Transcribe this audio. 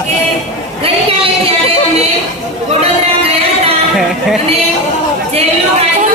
કે ગઈકાલે જ્યારે અમે વડોદરા ગયા હતા અને જેલનો કાર્ય